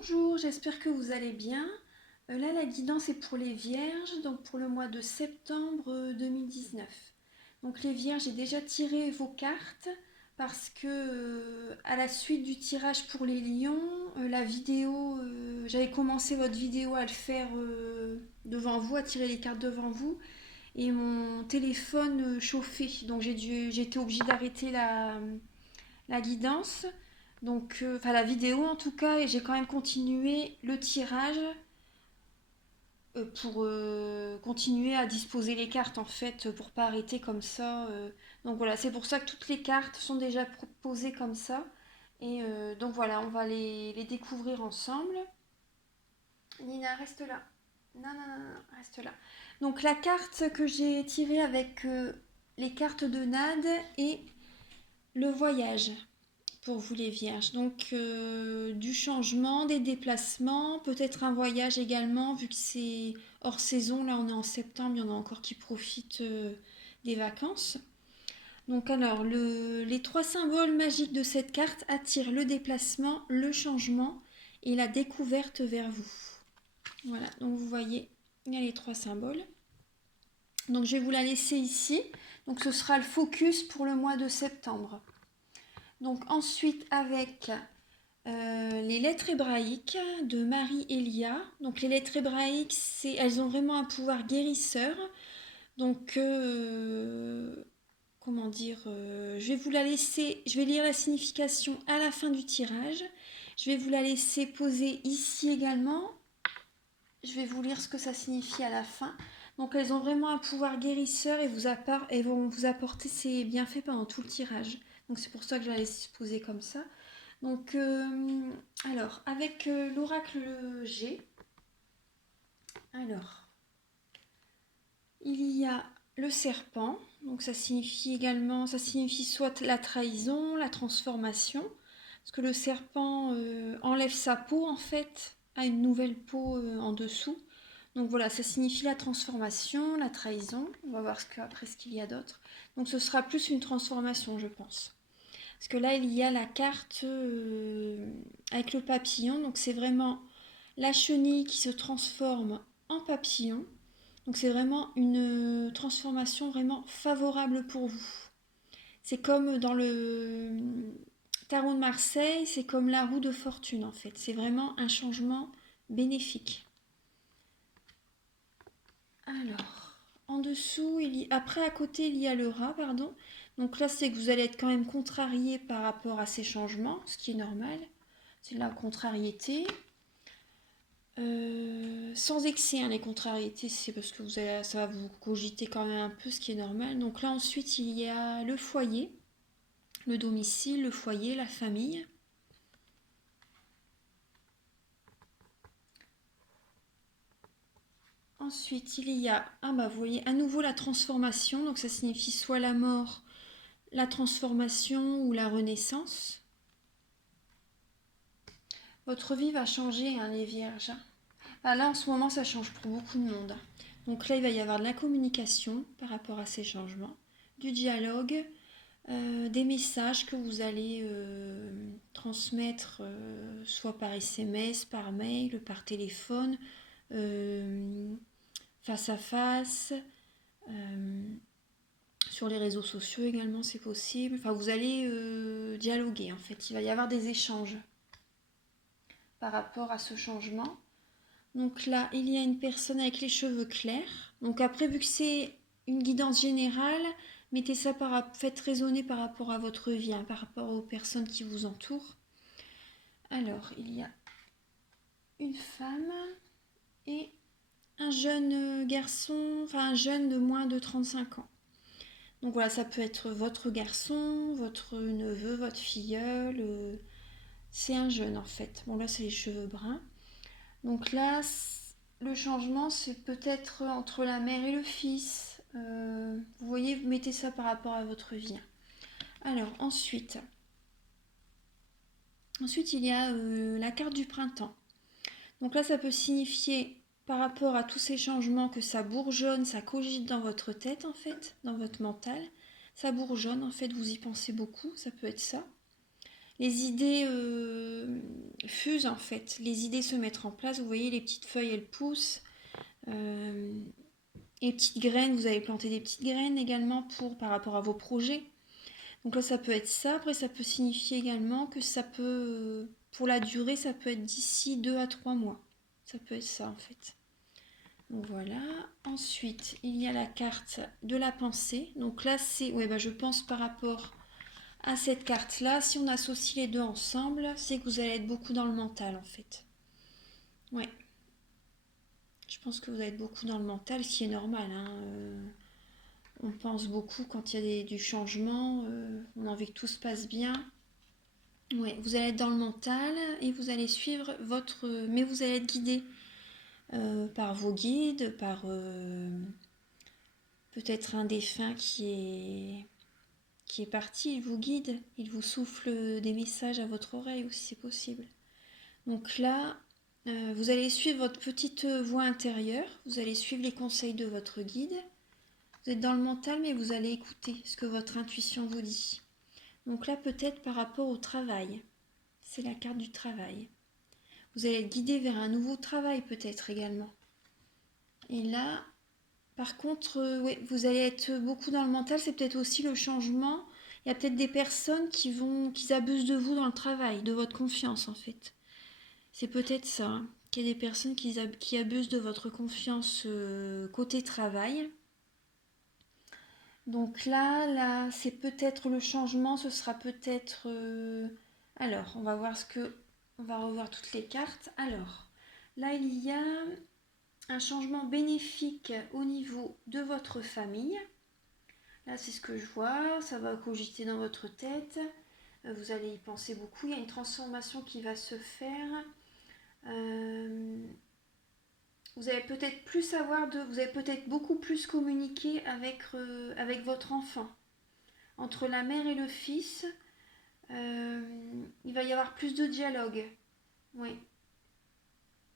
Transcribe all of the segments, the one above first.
Bonjour, j'espère que vous allez bien. Là, la guidance est pour les vierges, donc pour le mois de septembre 2019. Donc les vierges, j'ai déjà tiré vos cartes parce que à la suite du tirage pour les lions, la vidéo, j'avais commencé votre vidéo à le faire devant vous, à tirer les cartes devant vous, et mon téléphone chauffait, donc j'ai été obligée d'arrêter la guidance. Donc, enfin la vidéo en tout cas, et j'ai quand même continué le tirage pour continuer à disposer les cartes en fait, pour pas arrêter comme ça. Donc voilà, c'est pour ça que toutes les cartes sont déjà posées comme ça. Et donc voilà, on va les découvrir ensemble. Nina, reste là. Non, non, non, non, reste là. Donc la carte que j'ai tirée avec les cartes de Nad et le voyage. Pour vous les vierges. Donc du changement, des déplacements, peut-être un voyage également, vu que c'est hors saison, là on est en septembre, il y en a encore qui profitent des vacances. Donc alors, les trois symboles magiques de cette carte attirent le déplacement, le changement et la découverte vers vous. Voilà, donc vous voyez, il y a les trois symboles. Donc je vais vous la laisser ici. Donc ce sera le focus pour le mois de septembre. Donc ensuite avec les lettres hébraïques de Marie Elia. Donc les lettres hébraïques, elles ont vraiment un pouvoir guérisseur. Donc comment dire, je vais vous la laisser, je vais lire la signification à la fin du tirage. Je vais vous la laisser poser ici également. Je vais vous lire ce que ça signifie à la fin. Donc elles ont vraiment un pouvoir guérisseur et vont vous apporter ces bienfaits pendant tout le tirage. Donc c'est pour ça que je la laisse poser comme ça. Donc, alors, avec l'oracle G, alors, il y a le serpent, donc ça signifie soit la trahison, la transformation, parce que le serpent enlève sa peau en fait, a une nouvelle peau en dessous. Donc voilà, ça signifie la transformation, la trahison. On va voir après ce qu'il y a d'autre. Donc ce sera plus une transformation, je pense. Parce que là, il y a la carte avec le papillon. Donc c'est vraiment la chenille qui se transforme en papillon. Donc c'est vraiment une transformation vraiment favorable pour vous. C'est comme dans le tarot de Marseille, c'est comme la roue de fortune en fait. C'est vraiment un changement bénéfique. Alors, en dessous, après à côté, il y a le rat, pardon. Donc là, c'est que vous allez être quand même contrarié par rapport à ces changements, ce qui est normal. C'est la contrariété. Sans excès, hein, les contrariétés, c'est parce que ça va vous cogiter quand même un peu, ce qui est normal. Donc là, ensuite, il y a le foyer, le domicile, le foyer, la famille. Ensuite, il y a, vous voyez, à nouveau la transformation. Donc ça signifie soit la mort, la transformation ou la renaissance. Votre vie va changer, hein, les vierges. Là, en ce moment, ça change pour beaucoup de monde. Donc là, il va y avoir de la communication par rapport à ces changements, du dialogue, des messages que vous allez transmettre, soit par SMS, par mail, par téléphone, face à face, sur les réseaux sociaux également, c'est possible. Enfin, vous allez dialoguer, en fait. Il va y avoir des échanges par rapport à ce changement. Donc là, il y a une personne avec les cheveux clairs. Donc après, vu que c'est une guidance générale, mettez ça faites raisonner par rapport à votre vie, hein, par rapport aux personnes qui vous entourent. Alors, il y a une femme et un jeune garçon, enfin un jeune de moins de 35 ans. Donc voilà, ça peut être votre garçon, votre neveu, votre filleul. C'est un jeune en fait. Bon là, c'est les cheveux bruns. Donc là, le changement, c'est peut-être entre la mère et le fils. Vous voyez, vous mettez ça par rapport à votre vie. Alors, ensuite il y a la carte du printemps. Donc là, ça peut signifier par rapport à tous ces changements que ça bourgeonne, ça cogite dans votre tête en fait, dans votre mental. Ça bourgeonne en fait, vous y pensez beaucoup, ça peut être ça. Les idées fusent en fait, les idées se mettent en place. Vous voyez, les petites feuilles, elles poussent. Euh, les petites graines, vous allez planter des petites graines également par rapport à vos projets. Donc là, ça peut être ça. Après, ça peut signifier également que ça peut, pour la durée, ça peut être d'ici 2 à 3 mois. Ça peut être ça en fait. Donc voilà. Ensuite, il y a la carte de la pensée. Donc là, c'est, ouais, bah, je pense par rapport à cette carte-là, si on associe les deux ensemble, c'est que vous allez être beaucoup dans le mental en fait. Ouais, je pense que vous allez être beaucoup dans le mental, ce qui est normal, hein. On pense beaucoup quand il y a du changement, on a envie que tout se passe bien. Ouais, vous allez être dans le mental et vous allez suivre votre... Mais vous allez être guidé par vos guides, par peut-être un défunt qui est parti, il vous guide, il vous souffle des messages à votre oreille aussi, c'est possible. Donc là, vous allez suivre votre petite voix intérieure, vous allez suivre les conseils de votre guide. Vous êtes dans le mental, mais vous allez écouter ce que votre intuition vous dit. Donc là, peut-être par rapport au travail. C'est la carte du travail. Vous allez être guidé vers un nouveau travail peut-être également. Et là, par contre, ouais, vous allez être beaucoup dans le mental, c'est peut-être aussi le changement. Il y a peut-être des personnes qui abusent de vous dans le travail, de votre confiance en fait. C'est peut-être ça, hein, qu'il y a des personnes qui abusent de votre confiance côté travail. Donc là, c'est peut-être le changement, ce sera peut-être... Alors, on va voir On va revoir toutes les cartes. Alors, là, il y a un changement bénéfique au niveau de votre famille. Là, c'est ce que je vois, ça va cogiter dans votre tête. Vous allez y penser beaucoup, il y a une transformation qui va se faire. Vous allez peut-être vous allez peut-être beaucoup plus communiquer avec votre enfant. Entre la mère et le fils, il va y avoir plus de dialogue. Oui,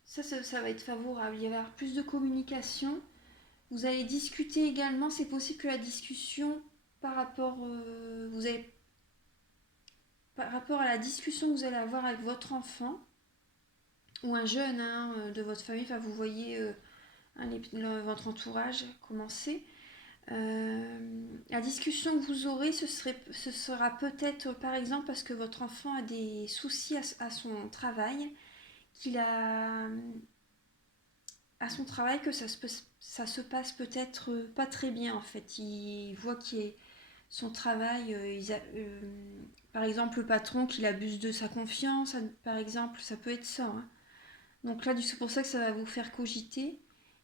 ça va être favorable. Il va y avoir plus de communication. Vous allez discuter également. C'est possible que la discussion par rapport, par rapport à la discussion que vous allez avoir avec votre enfant ou un jeune de votre famille, enfin, vous voyez votre entourage commencer. La discussion que vous aurez, ce sera peut-être par exemple parce que votre enfant a des soucis à son travail, qu'il a à son travail que ça se passe peut-être pas très bien en fait. Il voit qu'il est son travail, par exemple le patron qu'il abuse de sa confiance, par exemple, ça peut être ça, hein. Donc là, c'est pour ça que ça va vous faire cogiter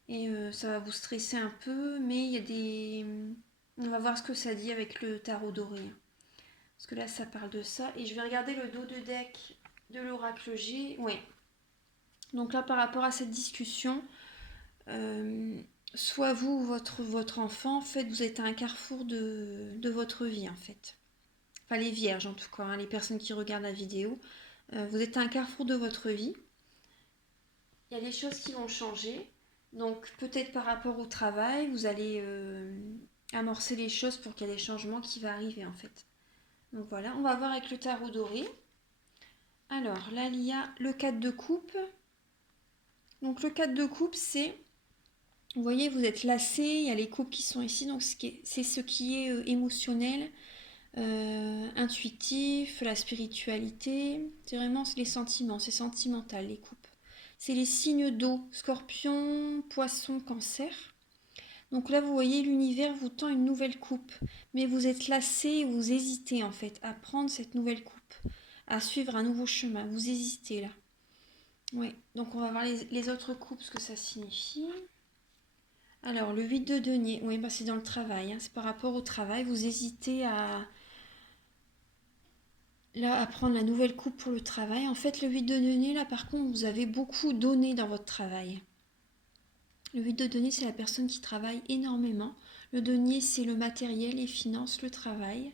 et ça va vous stresser un peu, mais il y a des... On va voir ce que ça dit avec le tarot doré, hein. Parce que là, ça parle de ça. Et je vais regarder le dos de deck de l'oracle G. Oui. Donc là, par rapport à cette discussion, euh, soit vous ou votre enfant, en fait, vous êtes à un carrefour de votre vie, en fait. Enfin, les vierges, en tout cas, hein, les personnes qui regardent la vidéo. Vous êtes à un carrefour de votre vie. Il y a des choses qui vont changer. Donc, peut-être par rapport au travail, vous allez amorcer les choses pour qu'il y ait des changements qui vont arriver, en fait. Donc voilà, on va voir avec le tarot doré. Alors, là, il y a le 4 de coupe. Donc, le 4 de coupe, c'est... Vous voyez, vous êtes lassé, il y a les coupes qui sont ici, donc c'est ce qui est émotionnel, intuitif, la spiritualité. C'est vraiment les sentiments, c'est sentimental, les coupes. C'est les signes d'eau, scorpion, poisson, cancer. Donc là, vous voyez, l'univers vous tend une nouvelle coupe, mais vous êtes lassé, vous hésitez en fait à prendre cette nouvelle coupe, à suivre un nouveau chemin. Vous hésitez là. Oui, donc on va voir les autres coupes, ce que ça signifie. Alors, le 8 de denier, oui, bah c'est dans le travail, hein, c'est par rapport au travail. Vous hésitez à prendre la nouvelle coupe pour le travail. En fait, le 8 de denier, là, par contre, vous avez beaucoup donné dans votre travail. Le 8 de denier, c'est la personne qui travaille énormément. Le denier, c'est le matériel, les finances, le travail.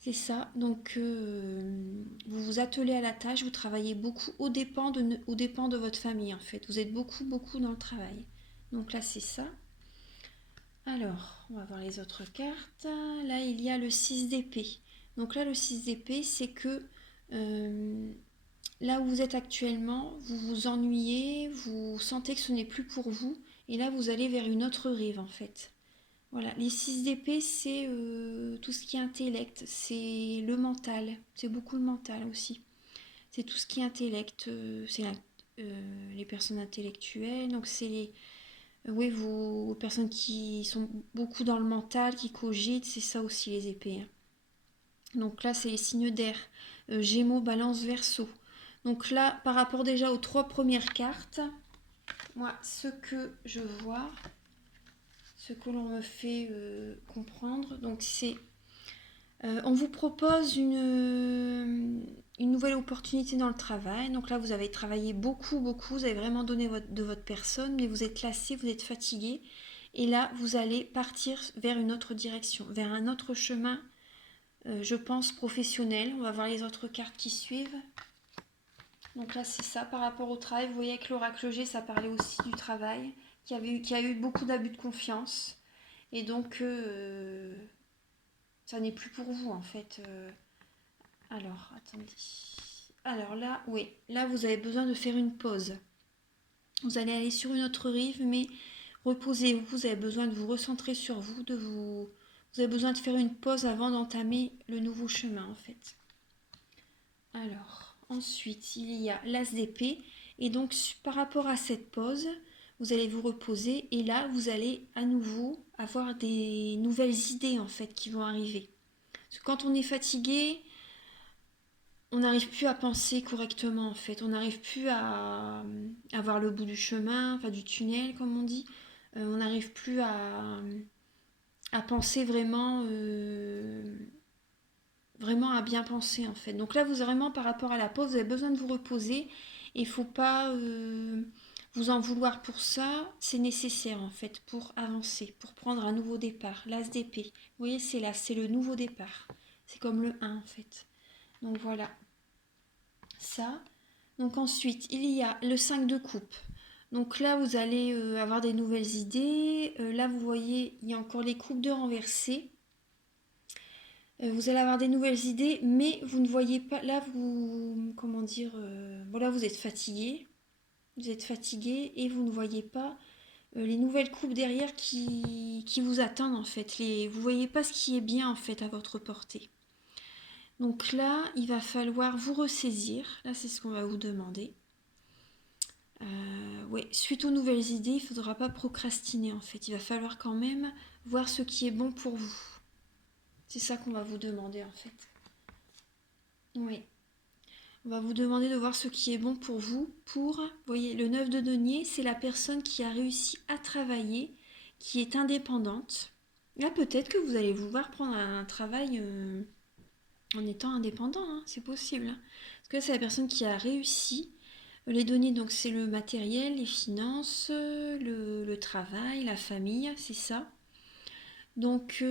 C'est ça. Donc, vous vous attelez à la tâche, vous travaillez beaucoup aux dépens de votre famille, en fait. Vous êtes beaucoup, beaucoup dans le travail. Donc là, c'est ça. Alors, on va voir les autres cartes. Là, il y a le 6 d'épée. Donc là, le 6 d'épée, c'est que là où vous êtes actuellement, vous vous ennuyez, vous sentez que ce n'est plus pour vous, et là vous allez vers une autre rive en fait. Voilà, les 6 d'épée, c'est tout ce qui est intellect, c'est le mental, c'est beaucoup le mental aussi. C'est tout ce qui est intellect, les personnes intellectuelles, donc c'est les, oui, vos personnes qui sont beaucoup dans le mental, qui cogitent, c'est ça aussi les épées, hein. Donc là, c'est les signes d'air, Gémeaux, Balance, Verseau. Donc là, par rapport déjà aux 3 premières cartes, moi, ce que je vois, ce que l'on me fait comprendre, donc c'est on vous propose une nouvelle opportunité dans le travail. Donc là, vous avez travaillé beaucoup, beaucoup, vous avez vraiment donné de votre personne, mais vous êtes lassé, vous êtes fatigué. Et là, vous allez partir vers une autre direction, vers un autre chemin, je pense, professionnel. On va voir les autres cartes qui suivent. Donc là, c'est ça par rapport au travail. Vous voyez avec l'oracle G, ça parlait aussi du travail, qui a eu beaucoup d'abus de confiance. Et donc, ça n'est plus pour vous en fait. Alors, attendez. Alors là, oui, là vous avez besoin de faire une pause. Vous allez aller sur une autre rive, mais reposez-vous. Vous avez besoin de vous recentrer sur vous, vous avez besoin de faire une pause avant d'entamer le nouveau chemin en fait. Alors, ensuite, il y a l'as d'épée. Et donc, par rapport à cette pause, vous allez vous reposer et là, vous allez à nouveau avoir des nouvelles idées en fait qui vont arriver. Parce que quand on est fatigué, on n'arrive plus à penser correctement en fait. On n'arrive plus à voir le bout du chemin, enfin du tunnel comme on dit. On n'arrive plus à penser vraiment, vraiment à bien penser en fait. Donc là, vous vraiment par rapport à la pause, vous avez besoin de vous reposer. Il ne faut pas vous en vouloir pour ça. C'est nécessaire en fait pour avancer, pour prendre un nouveau départ. L'as d'épée. Vous voyez, c'est là, c'est le nouveau départ. C'est comme le 1 en fait. Donc voilà. Ça. Donc ensuite, il y a le 5 de coupe. Donc là, vous allez avoir des nouvelles idées. Là, vous voyez, il y a encore les coupes de renversées. Vous allez avoir des nouvelles idées, mais vous ne voyez pas. Là, vous. Comment dire voilà, vous êtes fatigué. Vous êtes fatigué et vous ne voyez pas les nouvelles coupes derrière qui vous attendent en fait. Vous ne voyez pas ce qui est bien en fait à votre portée. Donc là, il va falloir vous ressaisir. Là, c'est ce qu'on va vous demander. Ouais, suite aux nouvelles idées, il ne faudra pas procrastiner en fait. Il va falloir quand même voir ce qui est bon pour vous. C'est ça qu'on va vous demander en fait. Oui. On va vous demander de voir ce qui est bon pour vous. Vous voyez, le 9 de denier, c'est la personne qui a réussi à travailler, qui est indépendante. Là, peut-être que vous allez vouloir prendre un travail en étant indépendant, hein, c'est possible, hein. Parce que là, c'est la personne qui a réussi. Les données, donc c'est le matériel, les finances, le travail, la famille, c'est ça. Donc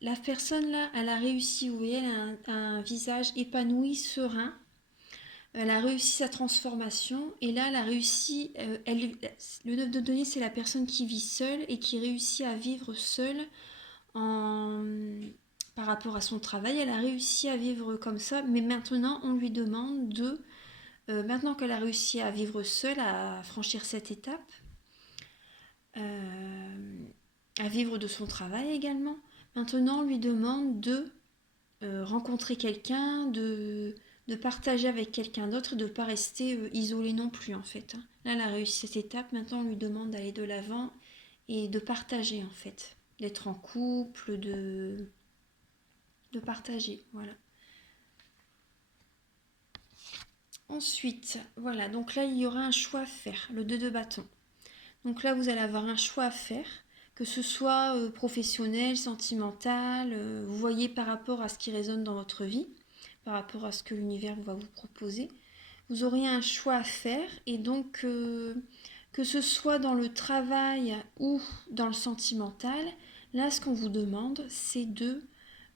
la personne là, elle a réussi, vous voyez, elle a un visage épanoui, serein. Elle a réussi sa transformation et là, elle a réussi. Le 9 de denier, c'est la personne qui vit seule et qui réussit à vivre seule en, par rapport à son travail. Elle a réussi à vivre comme ça, mais maintenant, on lui demande maintenant qu'elle a réussi à vivre seule, à franchir cette étape, euh, à vivre de son travail également, maintenant on lui demande de rencontrer quelqu'un, de partager avec quelqu'un d'autre, de ne pas rester isolé non plus en fait, hein. Là, elle a réussi cette étape, maintenant on lui demande d'aller de l'avant et de partager en fait, d'être en couple, de partager, voilà. Ensuite, voilà, donc là il y aura un choix à faire, le 2 de bâton. Donc là, vous allez avoir un choix à faire, que ce soit professionnel, sentimental, vous voyez par rapport à ce qui résonne dans votre vie, par rapport à ce que l'univers va vous proposer. Vous aurez un choix à faire et donc que ce soit dans le travail ou dans le sentimental, là ce qu'on vous demande c'est de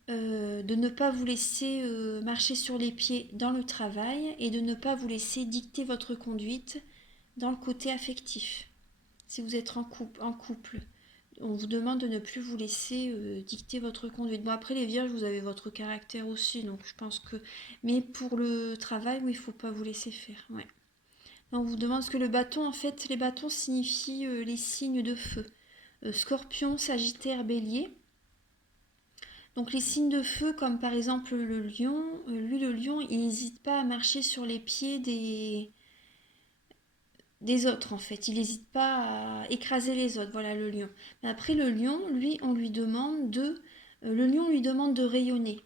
ne pas vous laisser marcher sur les pieds dans le travail et de ne pas vous laisser dicter votre conduite dans le côté affectif si vous êtes en couple, on vous demande de ne plus vous laisser dicter votre conduite. Bon, après les vierges, vous avez votre caractère aussi, donc je pense que... Mais pour le travail, oui, il ne faut pas vous laisser faire, ouais. On vous demande ce que le bâton, en fait, les bâtons signifient les signes de feu. Scorpion, Sagittaire, Bélier. Donc les signes de feu, comme par exemple le lion, lui le lion, il n'hésite pas à marcher sur les pieds des autres en fait. Il n'hésite pas à écraser les autres, voilà le lion. Mais après le lion, lui, on lui demande le lion lui demande de rayonner.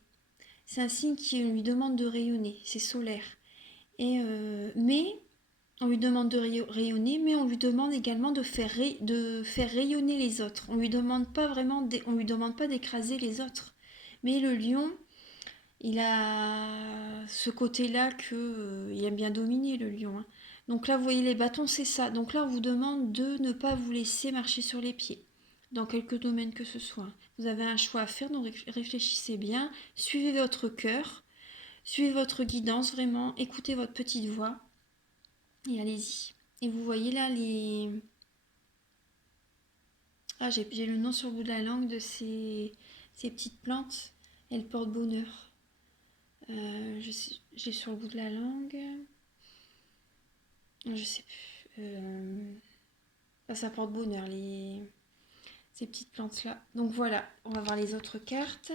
C'est un signe qui lui demande de rayonner, c'est solaire. Mais on lui demande de rayonner, mais on lui demande également de faire rayonner les autres. On lui demande pas d'écraser les autres. Mais le lion, il a ce côté-là il aime bien dominer le lion, hein. Donc là, vous voyez les bâtons, c'est ça. Donc là, on vous demande de ne pas vous laisser marcher sur les pieds, dans quelque domaine que ce soit. Vous avez un choix à faire, donc réfléchissez bien, suivez votre cœur, suivez votre guidance vraiment, écoutez votre petite voix et allez-y. Et vous voyez là Ah, j'ai le nom sur le bout de la langue de ces petites plantes. Elles portent bonheur. J'ai sur le bout de la langue. Je sais plus. Ça porte bonheur, ces petites plantes-là. Donc voilà, on va voir les autres cartes.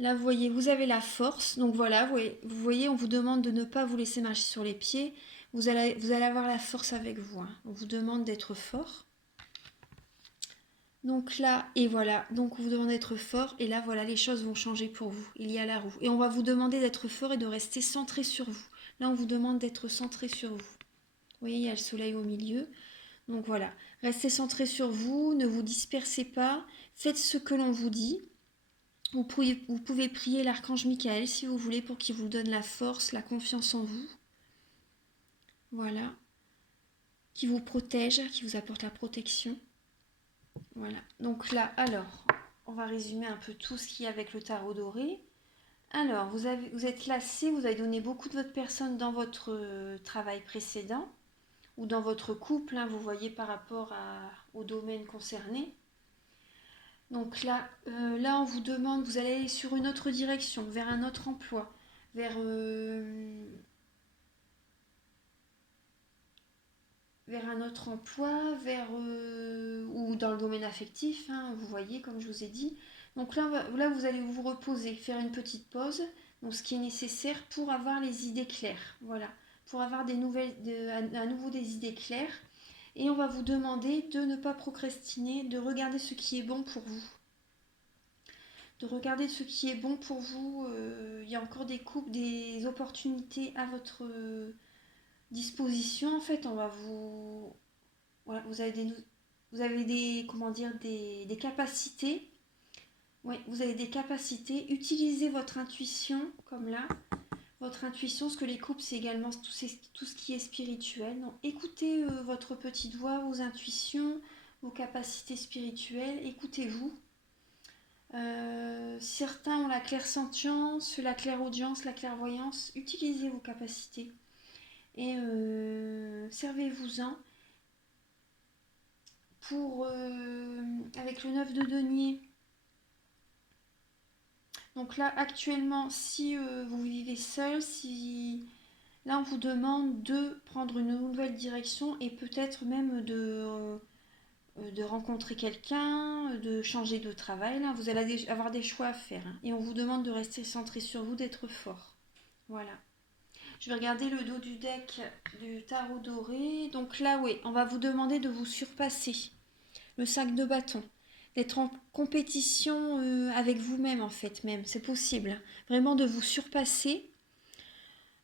Là, vous voyez, vous avez la force. Donc voilà, vous voyez, on vous demande de ne pas vous laisser marcher sur les pieds. Vous allez avoir la force avec vous, hein. On vous demande d'être fort. Donc là, et voilà, donc on vous demande d'être fort. Et là, voilà, les choses vont changer pour vous. Il y a la roue. Et on va vous demander d'être fort et de rester centré sur vous. Là, on vous demande d'être centré sur vous. Vous voyez, il y a le soleil au milieu. Donc voilà, restez centré sur vous, ne vous dispersez pas, faites ce que l'on vous dit. Vous pouvez prier l'archange Michael si vous voulez pour qu'il vous donne la force, la confiance en vous. Voilà. Qui vous protège, qui vous apporte la protection. Voilà. Donc là, alors, on va résumer un peu tout ce qu'il y a avec le tarot doré. Alors, vous êtes lassé, vous avez donné beaucoup de votre personne dans votre travail précédent ou dans votre couple, hein, vous voyez par rapport au domaine concerné. Donc là, on vous demande, vous allez aller sur une autre direction, vers un autre emploi, vers un autre emploi, ou dans le domaine affectif, hein, vous voyez, comme je vous ai dit. Donc là, vous allez vous reposer, faire une petite pause, donc ce qui est nécessaire pour avoir les idées claires, voilà, pour avoir à nouveau des idées claires. Et on va vous demander de ne pas procrastiner, de regarder ce qui est bon pour vous. De regarder ce qui est bon pour vous. Il y a encore des opportunités à votre disposition. En fait, on va vous... Voilà, vous avez comment dire, des capacités. Oui, vous avez des capacités. Utilisez votre intuition, comme là. Votre intuition, ce que les couples, c'est également tout ce qui est spirituel. Donc, écoutez votre petite voix, vos intuitions, vos capacités spirituelles. Écoutez-vous. Certains ont la clairsentience, la clairaudience, la clairvoyance. Utilisez vos capacités et servez-vous-en avec le 9 de denier. Donc là, actuellement, si vous vivez seul, là on vous demande de prendre une nouvelle direction et peut-être même de rencontrer quelqu'un, de changer de travail. Là, vous allez avoir des choix à faire, hein. Et on vous demande de rester centré sur vous, d'être fort. Voilà. Je vais regarder le dos du deck du tarot doré. Donc là, oui, on va vous demander de vous surpasser. Le 5 de bâton. D'être en compétition avec vous-même, en fait, même. C'est possible. Vraiment de vous surpasser.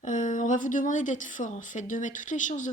On va vous demander d'être fort, en fait. De mettre toutes les chances de